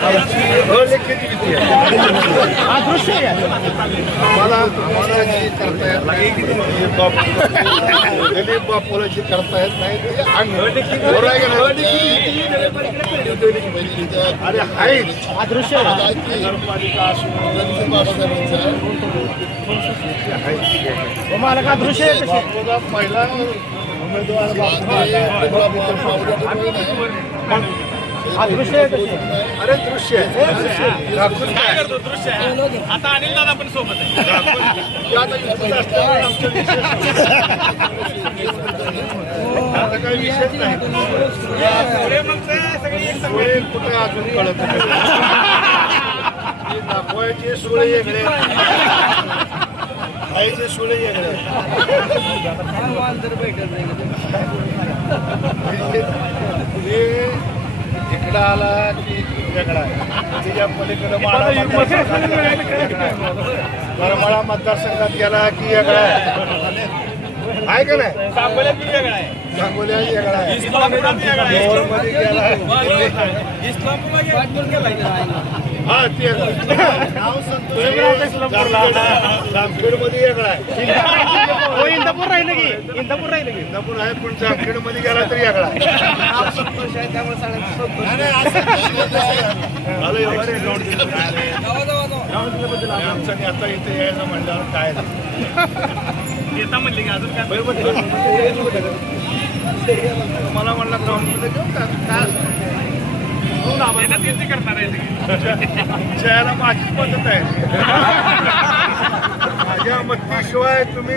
अलिखित विधी आहे. अदृश्य आहे. आम्हाला जी करतायत दिलीप बापूला जी करतायत नाही ते अरे आहेच अदृश्य आहे. नगरपालिका असो मला का दृश्य आहे तसे. बापूचा पहिला उमेदवार अदृश्य आहे तसे. अरे दृश्य आहे. काय करतो दृश्य आहे. आता अनिल दादा पण सोबत आहे. आता काही विषयच नाही. सोळे कुठे अजून कळत नाही. दाखवायचे सोळे वेगळे खायचे सोळे वेगळे. इकडं आला की वेगळा आहे. तिच्या पलीकडे करमाळा मतदारसंघात गेला की वेगळा आहे. आहे का नाही? सांगोल्यात बी वेगळा आहे. सांगोल्या वेगळा आहे. इस्लामपुरात वेगळा आहे. गोरमध्ये गेला आहे. इस्लामपूरला हा ते जामखेडमध्ये वेगळा आहे. हो, इंदापूर राहिलं की इंदापूर राहिलं की इंदापूर आहे पण जामखेडमध्ये गेला तरी वेगळा आहे. झालं एवढं रे, नोट दिलं. आमचं नेता इथे यायचं म्हणल्यावर काय नेता म्हणले की अजून काय मला म्हणला ग्राउंडमध्ये घेऊन काय मेहनत किती करणार आहे ते? जयाला माझीच पद्धत आहे. माझ्या मतीशिवाय तुम्ही